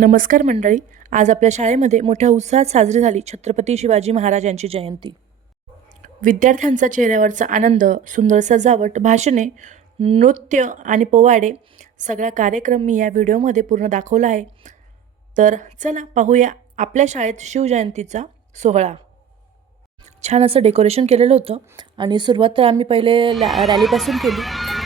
नमस्कार मंडळी. आज आपल्या शाळेमध्ये मोठ्या उत्साहात साजरी झाली छत्रपती शिवाजी महाराज यांची जयंती. विद्यार्थ्यांचा चेहऱ्यावरचा आनंद, सुंदर सजावट, भाषणे, नृत्य आणि पोवाडे सगळा कार्यक्रम मी या व्हिडिओमध्ये पूर्ण दाखवला आहे. तर चला पाहूया आपल्या शाळेत शिवजयंतीचा सोहळा. छान असं डेकोरेशन केलेलं होतं आणि सुरुवात तर आम्ही पहिले रॅलीपासून केली.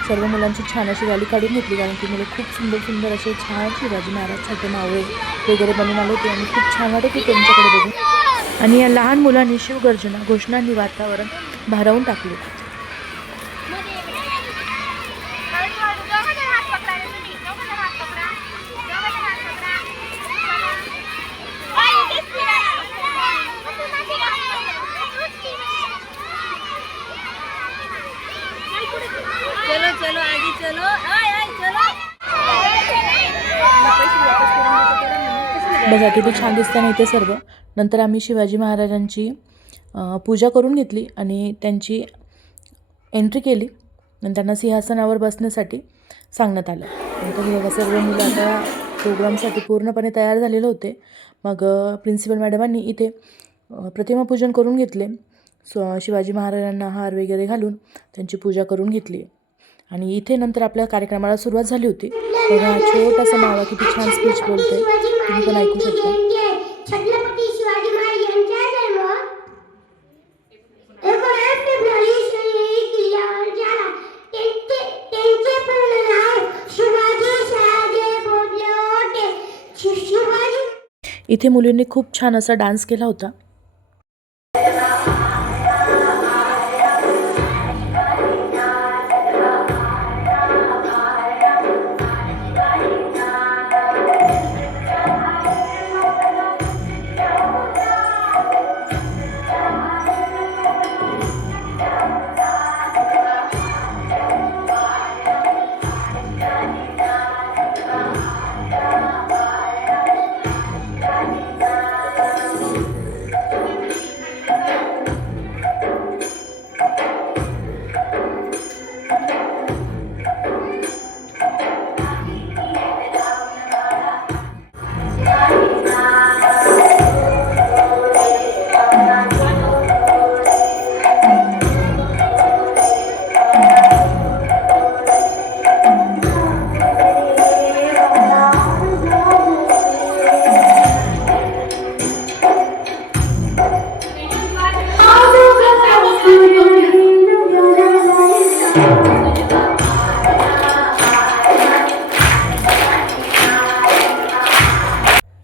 सर्व मुलांची छान अशी रॅली काढून घेतली, कारण की मुलं खूप सुंदर सुंदर असे छान शिवाजी महाराजसाठी मावळे वगैरे बनवून आले होते आणि खूप छान वाटत होते त्यांच्याकडे बघून. आणि या लहान मुलांनी शिवगर्जना घोषणांनी वातावरण भारावून टाकले. चलो चलो आगे चलो, चलो. बघा किती छान दिसतं ना इथे सर्व. नंतर आम्ही शिवाजी महाराजांची पूजा करून घेतली आणि त्यांची एंट्री केली. नंतर त्यांना सिंहासनावर बसण्यासाठी सांगण्यात आलं. नंतर बघा सर्व मुलं आता प्रोग्रामसाठी पूर्णपणे तयार झालेले होते. मग प्रिन्सिपल मॅडमांनी इथे प्रतिमापूजन करून घेतले. शिवाजी महाराजांना हार वगैरे घालून त्यांची पूजा करून घेतली आणि इथे नंतर आपल्या कार्यक्रमाला सुरुवात झाली होती. बघा छोटासा मावा किती छान स्पीच बोलतोय, तुम्ही पण ऐकू शकता. छत्रपती शिवाजी महाराज यांचा जन्म 19 फेब्रुवारी किल्ल्यावर झाला. त्यांचे पूर्ण नाव शिवाजी शहाजी भोसले होते. शिवाजी इथे मुलींनी खूप छान असा डान्स केला होता.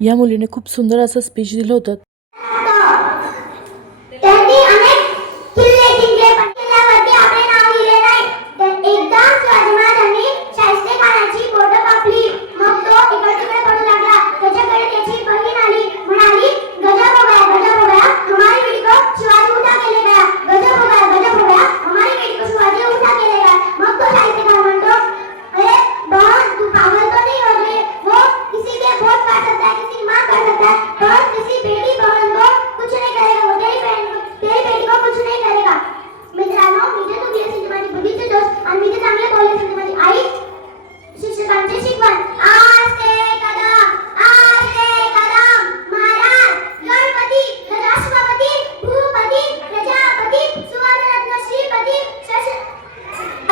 या मुलीने खूप सुंदर असं स्पीच दिलं होतं. त्यांनी अनेक किल्ले जिंकले, पण किल्ल्यावरती आपले नाव लिहिले नाही. एकदा शिवाजी महाराजांनी शाहिस्तेखानाची बोटं कापली. मग तो इकडे पडू लागला. त्याच्याकडे त्याची बहीण आली, म्हणाली, गजब हो गया, हमारी बेटी को शिवाजी उठा के ले गया. गजब हो गया, हमारी बेटी को शिवाजी उठा के ले गया. मग तो शाहिस्तेखान म्हणतो, अरे बहन तू पागल तो नहीं हो गई? वो किसी के बोट काट सकता है, किसी की मां काट सकता है, पर किसी बेटी बहन को कुछ नहीं करेगा. वो तेरी बेटी को कुछ नहीं करेगा. मित्रांनो, मी जे तुम्ही असेल माझी बुद्धीचे दोस्त आणि मी जे चांगले बोलले असेल माझी आई शिक्षकांचे शिकवण. आस्ते कदम महाराज गणपती राष्ट्रपती भूपती प्रजापती सुवर्णरत्न श्रीपती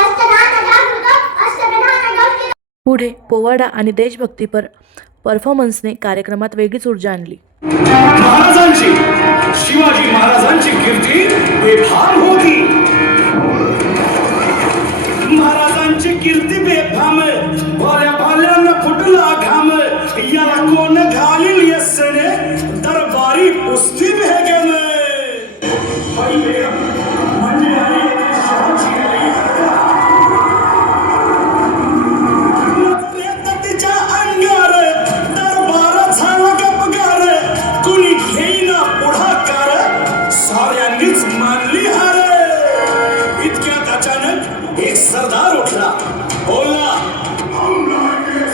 अष्टधान जागृत अष्टप्रधान गौरी. पुढे पोवाडा आणि देशभक्तीपर परफॉर्मन्सने कार्यक्रमात वेगळीच ऊर्जा आणली. महाराजांची शिवाजी महाराजांची कीर्ती बेफाम होती. महाराजांची कीर्ती बेफाम, भोल्या भाल्यांना फुटला घाम. याला कोण घालील यस्सने, दरबारी कुस्ती भेगेन. पहिले म्हणजे आई शहाची आई. तिच्या अंगार दरबार झाला गपगार. कुणी घेईना पुढाकार, साऱ्यांनीच मानली हार. इतक्यात अचानक एक सरदार उठला, बोलला,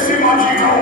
शिवाजी नाव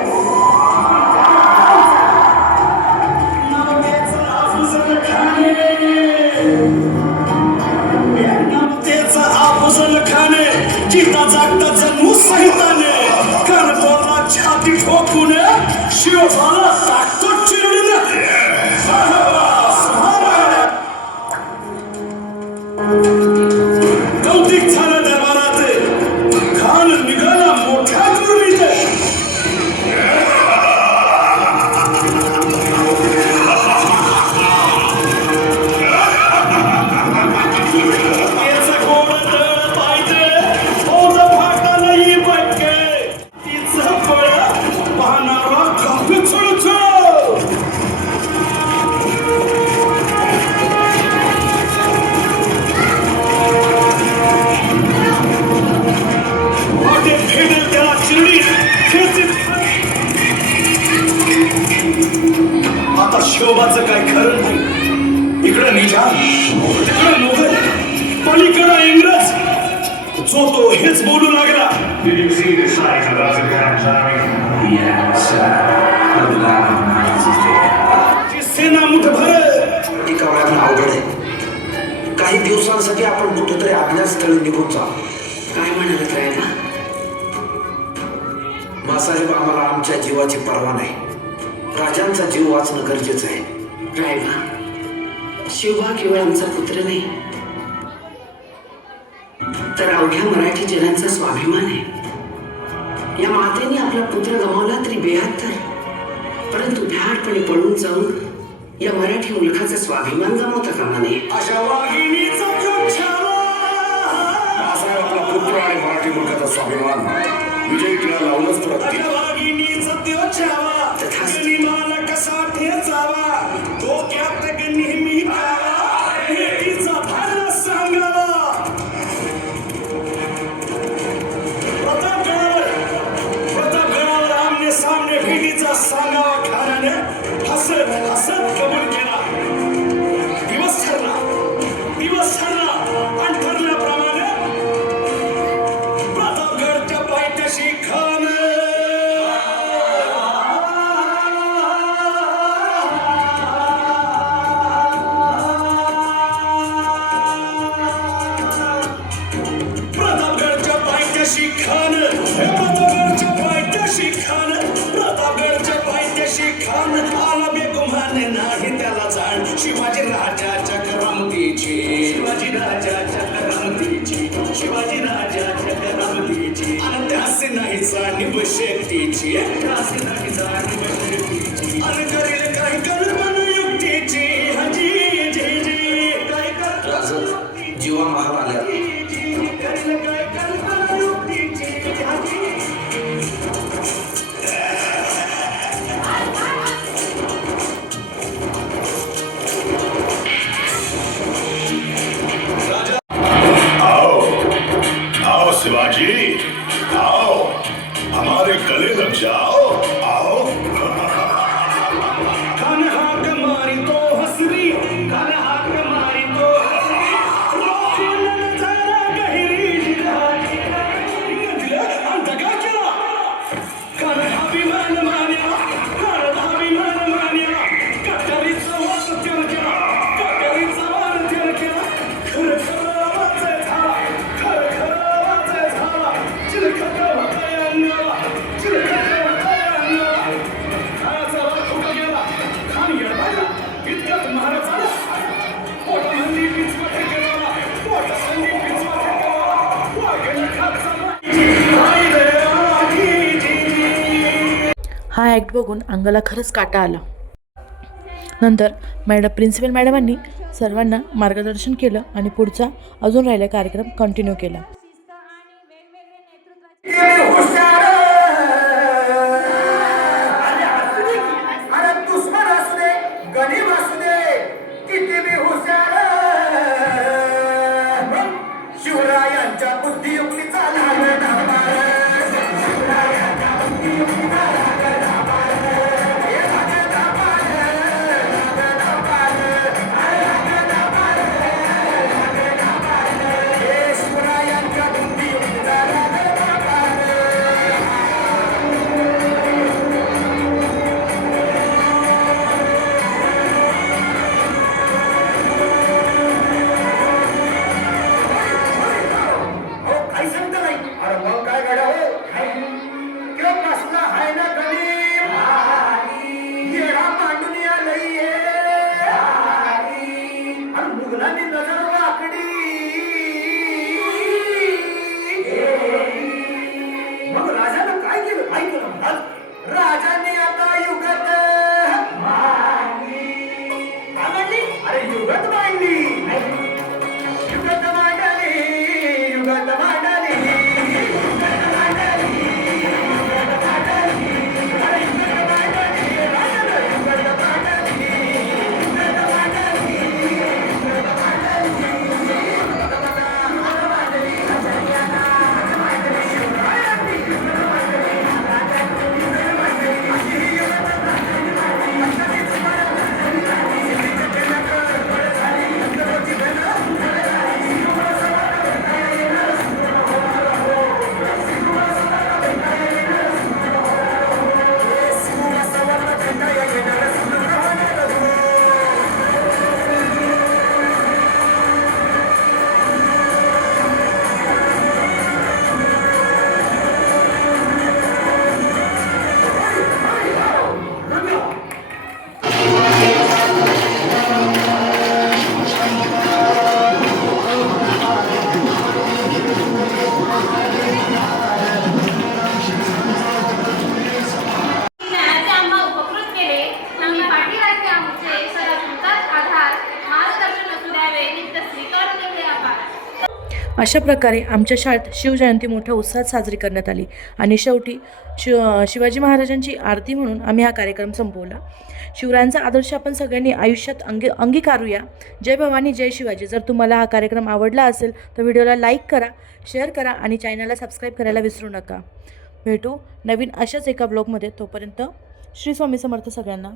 शिवबाचं काय खरं नाही. इकडं निजाम, तिकडं मोगल, पलीकडं इंग्रज. जो तो हेच बोलू लागला. Did you see the sight of Abu Khan's army? Yes, sir. The land of Knights is there. ती सेना मुठभर एका वेळात अवघड आहे. काही दिवसांसाठी आपण कुठेतरी अज्ञातस्थळी निघून जाऊ. काय म्हणाल रायबा? मासाहेब, आम्हाला आमच्या जीवाची पर्वा नाही. राजांचा जीव वाचणं गरजेचं आहे. रायबा, शिवबा केवळ आमचा पुत्र नाही, तर अवघ्या मराठी जनांचा स्वाभिमान आहे. या मातेने आपला पुत्र गमावला तरी बेहत्तर, परंतु भ्याडपणे पळून जाऊन या मराठी मुलखाचा स्वाभिमान गमावता कामा नये. अशा वाघिणीचा जो छावा. मासाहेब, आपला पुत्र आणि मराठी मुलखाचा स्वाभिमान विजयी टिळा लावूनच परत अशा वाघिणीचा त्यो छावा. गनिमाला कसा ठेचावा. डोक्यात नेहमी कावा. भेटीचा भार सांगावा. प्रतापगडावर आमने सामने भेटीचा सांगावा. खानाने हसत हसत कबूल केला. दिवस ठरला आणि ठरल्याप्रमाणे प्रतापगडच्या पायथ्याशी खान प्रतापगडच्या पायथ्याशी खान प्रतापगडच्या पायथ्याशी खान आला बेगुमाने नाही त्याला जाण. शिवाजी राजाच्या करामतीची आणि त्यासे नाही जाणीव शेतीची. आणि करील काही कल्पना युक्तीची. हजी जी काय राजन, जीवा महाल आल्या. करील काय कल्पना युक्तीची. हजी आओ शिवाजी, आओ हमारे गले लग जाओ. आओ. खान हाक मारी तो हसरी. खान हाक मारी तो हसरी. लोकांना जरा गहिरी राहती. अंत काय केला. खान अभिमान मान्या. कटारीचा वास त्याला केला. कटारीचा वार त्याला केला. खरं आवाज झाला. खरं आवाज झाला. चिलखत होता अन्नाला. खानाचा वार फुका गेला. खान येडवायला. इतक्यात महाराज आला. पोटामंदी पिचवाटे केला. पोटामंदी पिचवाटे केला. वाघाने खाचा हाय रे आजी जी. हा ॲक्ट बघून अंगाला खरंच काटा आला. नंतर प्रिन्सिपल मॅडमांनी सर्वांना मार्गदर्शन केलं आणि पुढचा अजून राहिला कार्यक्रम कंटिन्यू केला. अरे दुश्मन असू दे, गरीब असू दे, किती बी हुशार. शिवरायांच्या बुद्धियुक्तीचा लाभ धावा. शिवरायांच्या बुद्धियुक्तीचा लाभ धावा. हे लाग धावा. हे शिवरायांच्या अशा प्रकारे आमच्या शाळेत शिवजयंती मोठ्या उत्साहात साजरी करण्यात आली आणि शेवटी शिवाजी महाराजांची आरती म्हणून आम्ही हा कार्यक्रम संपवला. शिवरायांचा आदर्श आपण सगळ्यांनी आयुष्यात अंगीकारूया. जय भवानी जय शिवाजी. जर तुम्हाला हा कार्यक्रम आवडला असेल तर व्हिडिओला लाईक करा, शेअर करा आणि चॅनलला सबस्क्राईब करायला विसरू नका. भेटू नवीन अशाच एका ब्लॉगमध्ये. तोपर्यंत श्री स्वामी समर्थ सगळ्यांना.